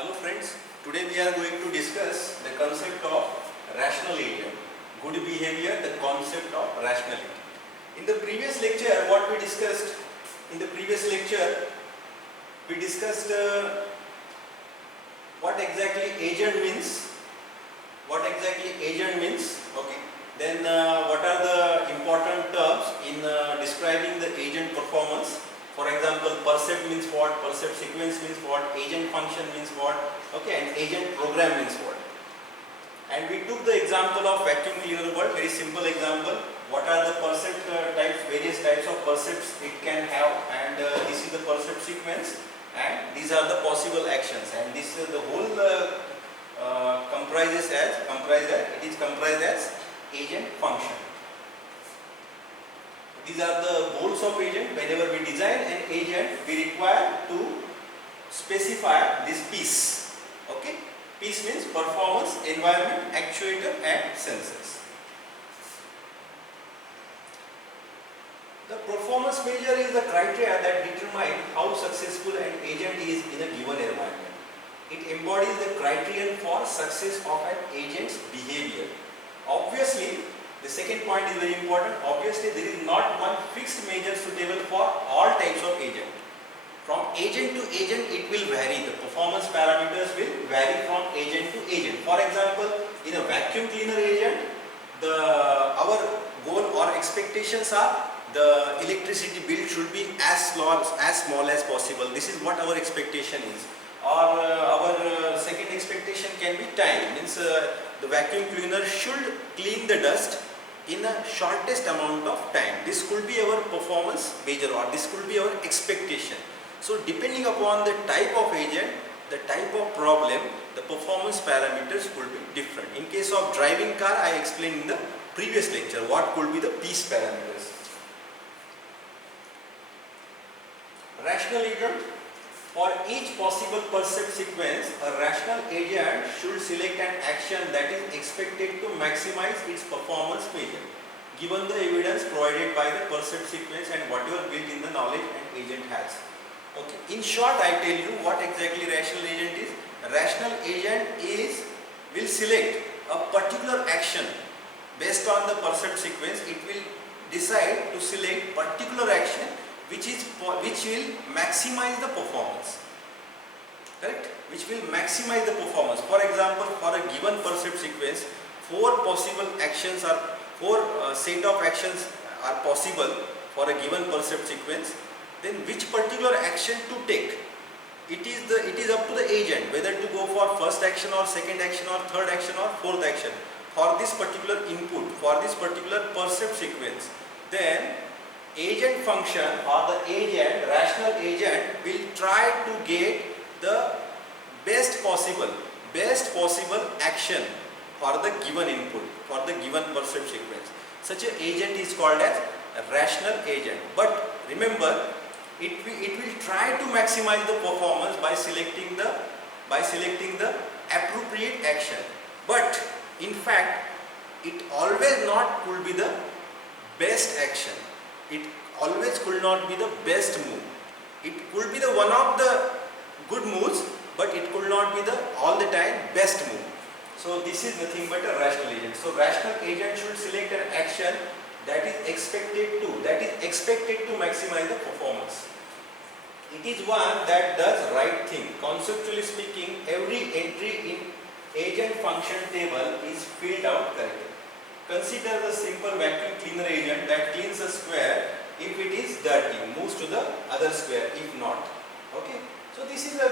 Hello friends, today we are going to discuss the concept of rational agent. Good behavior, the concept of rationality. In the previous lecture, what we discussed, in the previous lecture, we discussed what exactly agent means, okay. Then what are the important terms in describing the agent performance. For example, percept means what, percept sequence means what, agent function means what, okay, and agent program means what. And we took the example of vacuum cleaner bulb, very simple example. What are the percept types, various types of percepts it can have, and this is the percept sequence, and these are the possible actions, and this is the whole comprised as agent function. These are the goals of agent. Whenever we design an agent, we require to specify this piece. Okay, piece means performance, environment, actuator, and sensors. The performance measure is the criteria that determine how successful an agent is in a given environment. It embodies the criterion for success of an agent's behavior. Obviously, the second point is very important. Obviously, there is not one fixed measure suitable for all types of agent. From agent to agent, it will vary. The performance parameters will vary from agent to agent. For example, in a vacuum cleaner agent, our goal or expectations are the electricity bill should be as small as possible. This is what our expectation is. Or our second expectation can be time. Means the vacuum cleaner should clean the dust in the shortest amount of time. This could be our performance measure, or this could be our expectation. So depending upon the type of agent, the type of problem, the performance parameters could be different. In case of driving car, I explained in the previous lecture what could be the piece parameters. Rational agent. For each possible percept sequence, a rational agent should select an action that is expected to maximize its performance measure, given the evidence provided by the percept sequence and whatever built in the knowledge an agent has. Okay. In short, I tell you what exactly rational agent is. A rational agent will select a particular action based on the percept sequence. It will decide to select particular action which will maximize the performance, correct? Which will maximize the performance. For example, for a given percept sequence, four set of actions are possible for a given percept sequence. Then which particular action to take? It is up to the agent whether to go for first action or second action or third action or fourth action for this particular input, for this particular percept sequence. Then agent function or the rational agent will try to get the best possible action for the given input, for the given percept sequence. Such an agent is called as a rational agent. But remember, it will try to maximize the performance by selecting the appropriate action. But in fact, it always not could be the best action. It always could not be the best move. It could be the one of the good moves, but it could not be the all the time best move. So this is nothing but a rational agent. So rational agent should select an action that is expected to maximize the performance. It is one that does right thing. Conceptually speaking, every entry in agent function table is filled out correctly. Consider the simple vacuum cleaner agent that cleans a square if it is dirty, moves to the other square if not. Okay. So this is a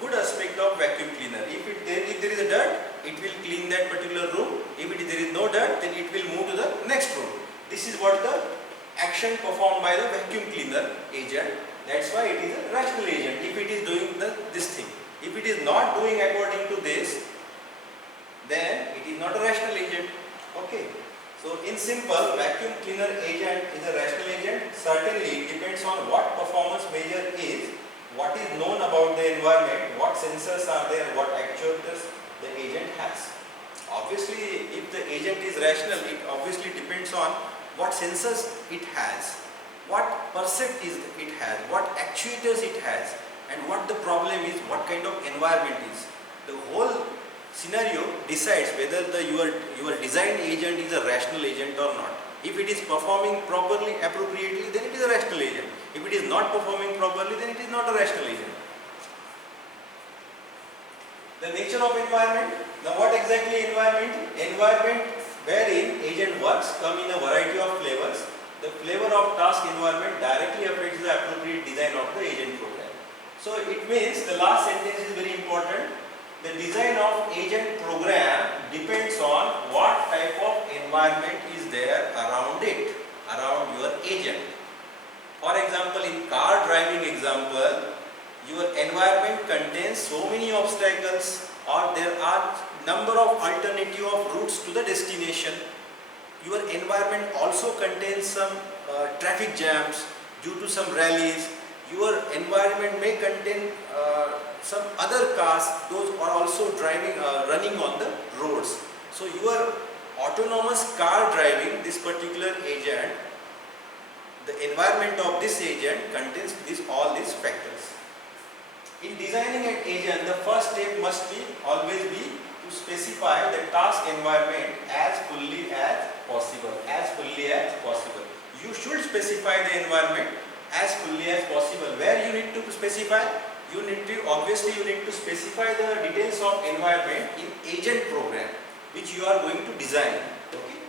good aspect of vacuum cleaner. If there is a dirt, it will clean that particular room. If there is no dirt, then it will move to the next room. This is what the action performed by the vacuum cleaner agent. That's why it is a rational agent. If it is doing this thing, if it is not doing according to this, then it is not a rational agent. Okay. So in simple, vacuum cleaner agent is a rational agent. Certainly it depends on what performance measure is, what is known about the environment, what sensors are there, what actuators the agent has. Obviously, if the agent is rational, it obviously depends on what sensors it has, what percept it has, what actuators it has, and what the problem is, what kind of environment is. The whole scenario decides whether your designed agent is a rational agent or not. If it is performing properly, appropriately, then it is a rational agent. If it is not performing properly, then it is not a rational agent. The nature of environment. Now what exactly environment? Environment wherein agent works come in a variety of flavors. The flavor of task environment directly affects the appropriate design of the agent program. So it means the last sentence is very important. The design of agent program depends on what type of environment is there around it, around your agent. For example, in car driving example, your environment contains so many obstacles, or there are number of alternative of routes to the destination. Your environment also contains some traffic jams due to some rallies. Your environment may contain some other cars, those are also running on the roads. So your autonomous car driving, this particular agent, the environment of this agent contains all these factors. In designing an agent, the first step must always be to specify the task environment as fully as possible. You should specify the environment as fully as possible. Where you need to specify? You need to specify the details of environment in agent program which you are going to design. Okay?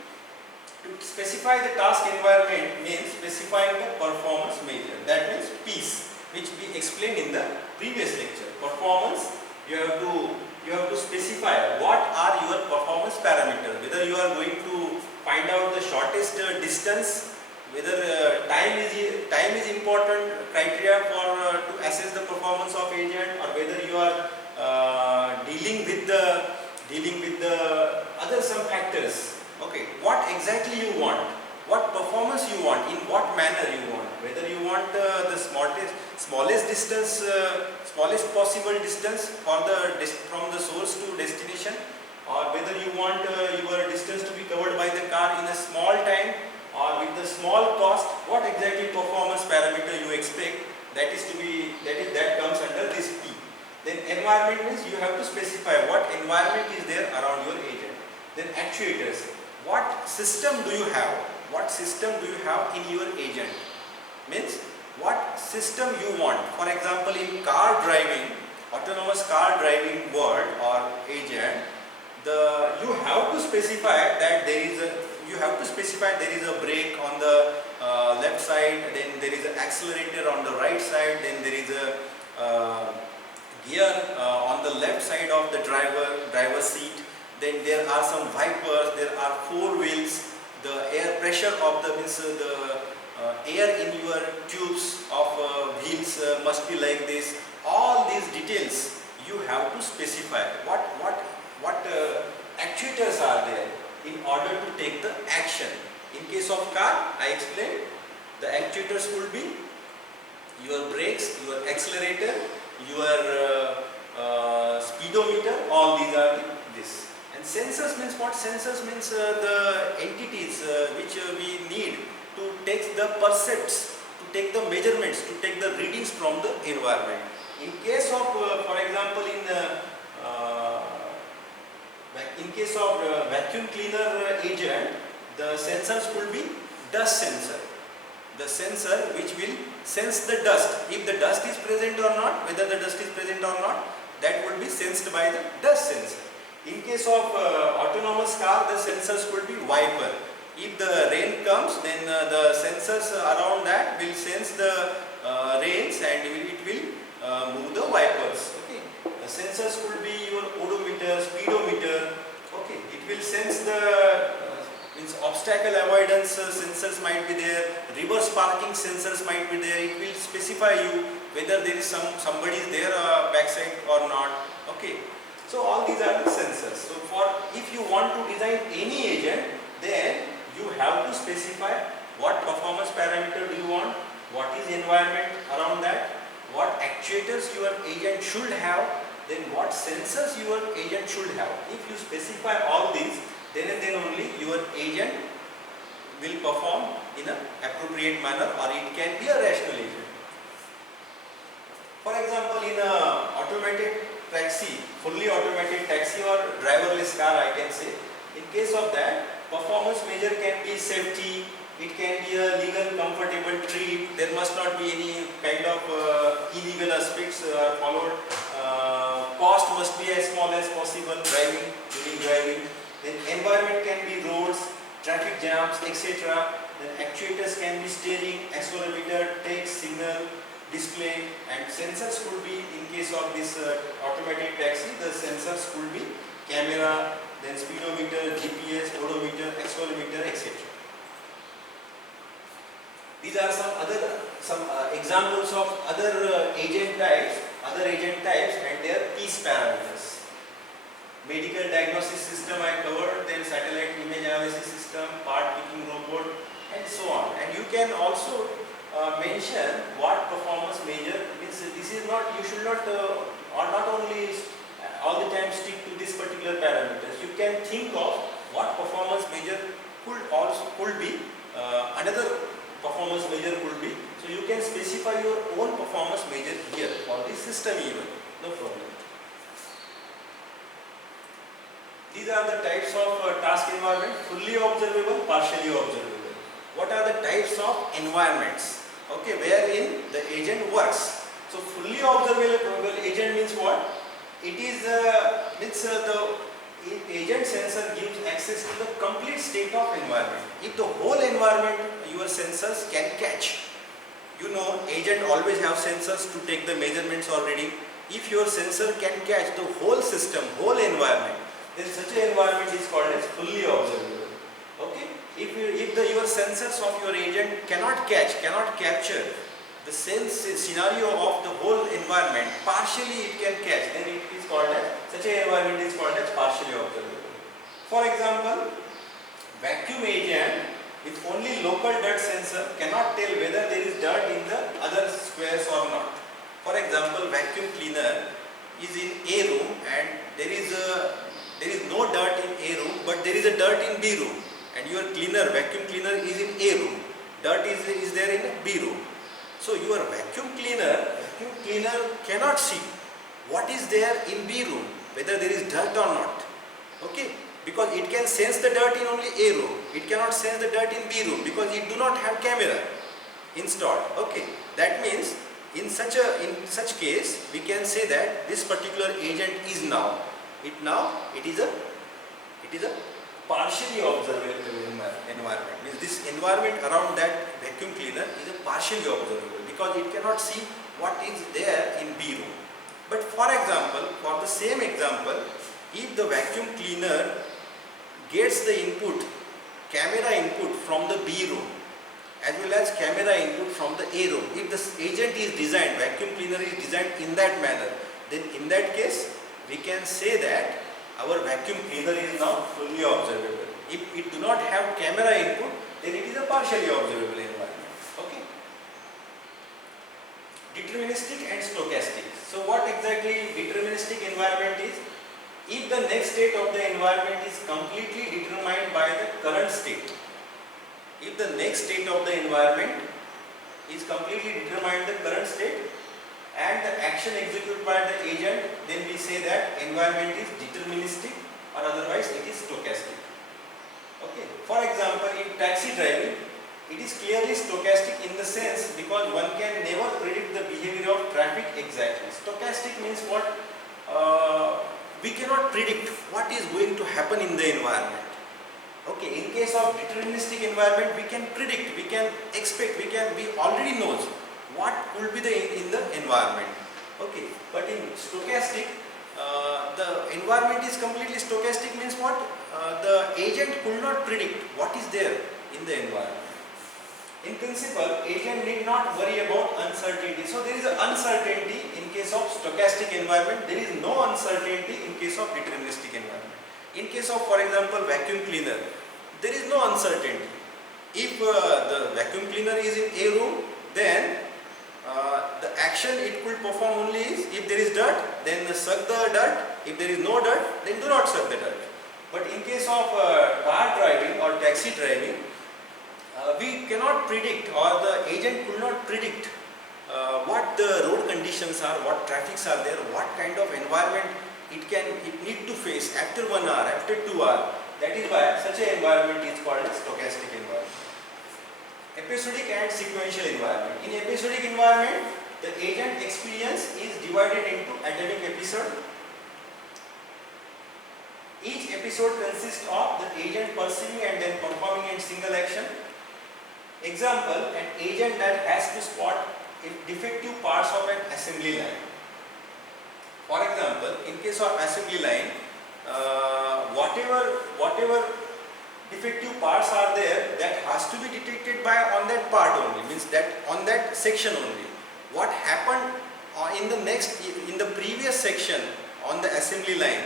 To specify the task environment means specifying the performance measure. That means piece, which we explained in the previous lecture. Performance, you have to specify what are your performance parameters. Whether you are going to find out the shortest distance, whether time is important criteria for to assess the performance of agent, or whether you are dealing with the other some factors. Okay, what exactly you want, what performance you want, in what manner you want, whether you want the smallest distance, smallest possible distance from the source to destination, or whether you want your distance to be covered by the car in a small time or with the small cost. What exactly performance parameter you expect, that comes under this P. Then environment means you have to specify what environment is there around your agent. Then actuators, what system do you have? What system do you have in your agent? Means what system you want. For example, in car driving, autonomous car driving world or agent, you have to specify that there is a brake on the left side, then there is an accelerator on the right side, then there is a gear on the left side of the driver's seat, then there are some wipers, there are 4 wheels, the air pressure of the air in your tubes of wheels must be like this. All these details you have to specify. What actuators are there in order to take the action. In case of car, I explained, the actuators will be your brakes, your accelerator, your speedometer. All these are this. And sensors means what? Sensors means the entities which we need to take the percepts, to take the measurements, to take the readings from the environment. In case of, for example, in case of vacuum cleaner agent, the sensors will be dust sensor. The sensor which will sense the dust. If the dust is present or not, whether the dust is present or not, that will be sensed by the dust sensor. In case of autonomous car, the sensors will be wiper. If the rain comes, then the sensors around that will sense the rains and it will move the wipers. Okay. The sensors will be your odometer, speedometer. Okay. It will sense the obstacle avoidance sensors might be there. Reverse parking sensors might be there. It will specify you whether there is somebody is there backside or not. Okay. So all these are the sensors. So if you want to design any agent, then you have to specify what performance parameter do you want, what is environment around that, what actuators your agent should have, then what sensors your agent should have. If you specify all these, then and then only your agent will perform in an appropriate manner, or it can be a rational agent. For example, in a automated taxi, fully automated taxi or driverless car, I can say, in case of that, performance measure can be safety, it can be a legal comfortable trip, there must not be any kind of illegal aspects followed, cost must be as small as possible during driving, then environment can be roads, traffic jams, etc. Then actuators can be steering, accelerometer, text, signal, display, and sensors could be, in case of this automatic taxi, the sensors could be camera, then speedometer, GPS, odometer, accelerometer, etc. These are some examples of other agent types and their piece parameters. Medical diagnosis system I covered, then satellite image analysis system, part picking robot, and so on. And you can also mention what performance measure means. This is not, you should not or not only all the time stick to this particular parameters. You can think of what performance measure could be another performance measure could be. So you can specify your own performance measure here for this system even, no problem. These are the types of task environment: fully observable, partially observable. What are the types of environments? Okay, wherein the agent works. So fully observable agent means what? It is the agent sensor gives access to the complete state of environment. If the whole environment your sensors can catch, you know, agent always have sensors to take the measurements or reading. If your sensor can catch the whole system, whole environment, then such an environment is called as fully observable. Okay? If your sensors of your agent cannot capture the scenario of the whole environment, partially it can catch, then it is called as, such an environment is called as partially observable. For example, vacuum agent with only local dirt sensor cannot tell whether there is dirt in the other squares or not. For example, vacuum cleaner is in A room and there is no dirt in A room, but there is a dirt in B room, and your vacuum cleaner is in A room, dirt is there in B room. So your vacuum cleaner cannot see what is there in B room, whether there is dirt or not. Okay, because it can sense the dirt in only A room, it cannot sense the dirt in B room because it do not have camera installed. Okay, that means in such case we can say that this particular agent is it is a partially observable environment. Means this environment around that vacuum cleaner is a partially observable because it cannot see what is there in B room. But for example, for the same example, if the vacuum cleaner gets the camera input from the B room as well as camera input from the A room, if the agent is designed, vacuum cleaner is designed in that manner, then in that case we can say that our vacuum cleaner is now fully observable. If it do not have camera input, then it is a partially observable environment. Okay. Deterministic and stochastic. So what exactly deterministic environment is? If the next state of the environment is completely determined by the current state. If the next state of the environment is completely determined by the current state and the action executed by the agent, then we say that environment is deterministic, or otherwise it is stochastic. Okay. For example, in taxi driving, it is clearly stochastic in the sense because one can never predict the behavior of traffic exactly. Stochastic means what? We cannot predict what is going to happen in the environment. Okay. In case of deterministic environment, we can predict, we can expect, we already knows what will be in the environment. Okay, but in stochastic, the environment is completely stochastic means what? The agent could not predict what is there in the environment. In principle, agent need not worry about uncertainty. So there is an uncertainty in case of stochastic environment. There is no uncertainty in case of deterministic environment. In case of, for example, vacuum cleaner, there is no uncertainty. If the vacuum cleaner is in A room, then the action it could perform only is if there is dirt, then suck the dirt. If there is no dirt, then do not suck the dirt. But in case of car driving or taxi driving, we cannot predict, or the agent could not predict what the road condition conditions are, what traffics are there, what kind of environment it need to face after 1 hour, after 2 hours. That is why such an environment is called a stochastic environment. Episodic and sequential environment. In episodic environment, the agent experience is divided into atomic episode. Each episode consists of the agent perceiving and then performing a single action. Example, an agent that has to spot defective parts of an assembly line. For example, in case of assembly line, whatever defective parts are there, that has to be detected by on that part only, means that on that section only. What happened in the previous section on the assembly line,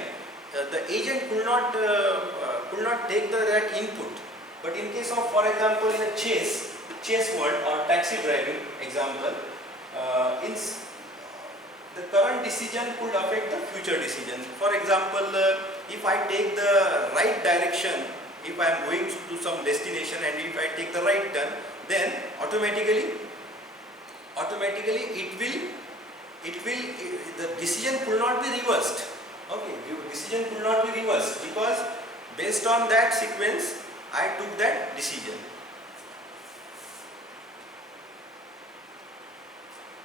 the agent could not take that input. But in case of, for example, in a chase world or taxi driving example, the current decision could affect the future decision. For example, if I take the right direction, if I am going to some destination and if I take the right turn, then automatically the decision could not be reversed. Okay, decision could not be reversed because based on that sequence I took that decision.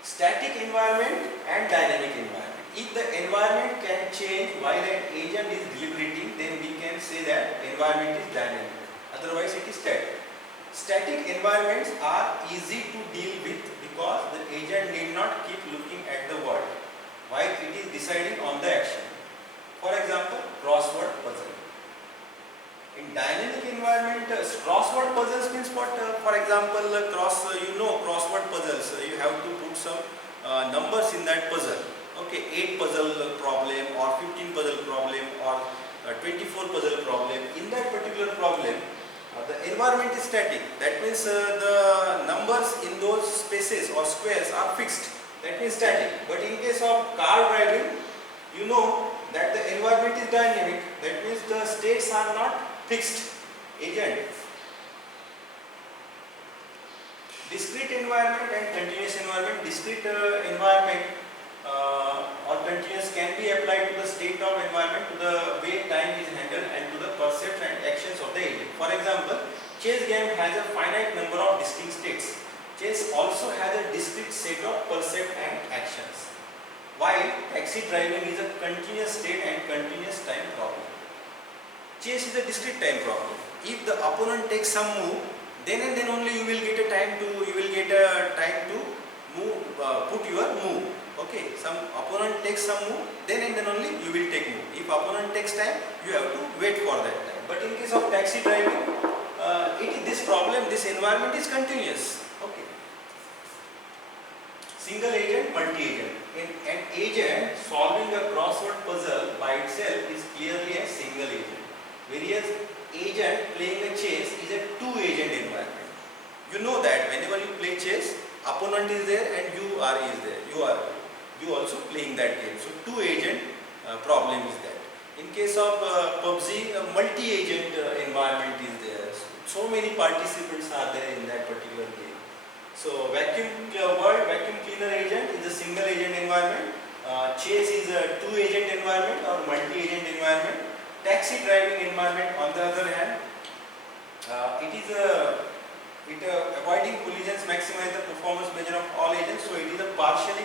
Static environment and dynamic environment. If the environment can change while an agent is deliberating, then we can say that environment is dynamic. Otherwise it is static. Static environments are easy to deal with because the agent need not keep looking at the word while it is deciding on the action. For example, crossword puzzle. In dynamic environment, crossword puzzles means what? For example, crossword puzzles. You have to put some numbers in that puzzle. Okay, 8 puzzle problem or 15 puzzle problem or 24 puzzle problem. In that particular problem, the environment is static. That means the numbers in those spaces or squares are fixed. That means static. But in case of car driving, you know that the environment is dynamic. That means the states are not fixed. Agent. Discrete environment and continuous environment. Discrete environment or continuous can be applied to the state of environment, to the way time is handled and to the percept and actions of the agent. For example, chess game has a finite number of distinct states. Chess also has a discrete set of percept and actions. While taxi driving is a continuous state and continuous time problem. Chess is a discrete time problem. If the opponent takes some move, then and then only you will get a time to move, put your move. Okay, some opponent takes some move, then and then only you will take move. If opponent takes time, you have to wait for that time. But in case of taxi driving, this environment is continuous. Okay. Single agent, multi-agent. An agent solving a crossword puzzle by itself is clearly a single agent. Whereas agent playing a chess is a two-agent environment. You know that whenever you play chess, opponent is there and you are also playing that game. So two-agent problem is that. In case of PUBG, a multi-agent environment is there. So many participants are there in that particular game. So vacuum cleaner agent is a single agent environment. Chess is a two-agent environment or multi-agent environment. Taxi driving environment, on the other hand, avoiding collisions maximize the performance measure of all agents. So it is a partially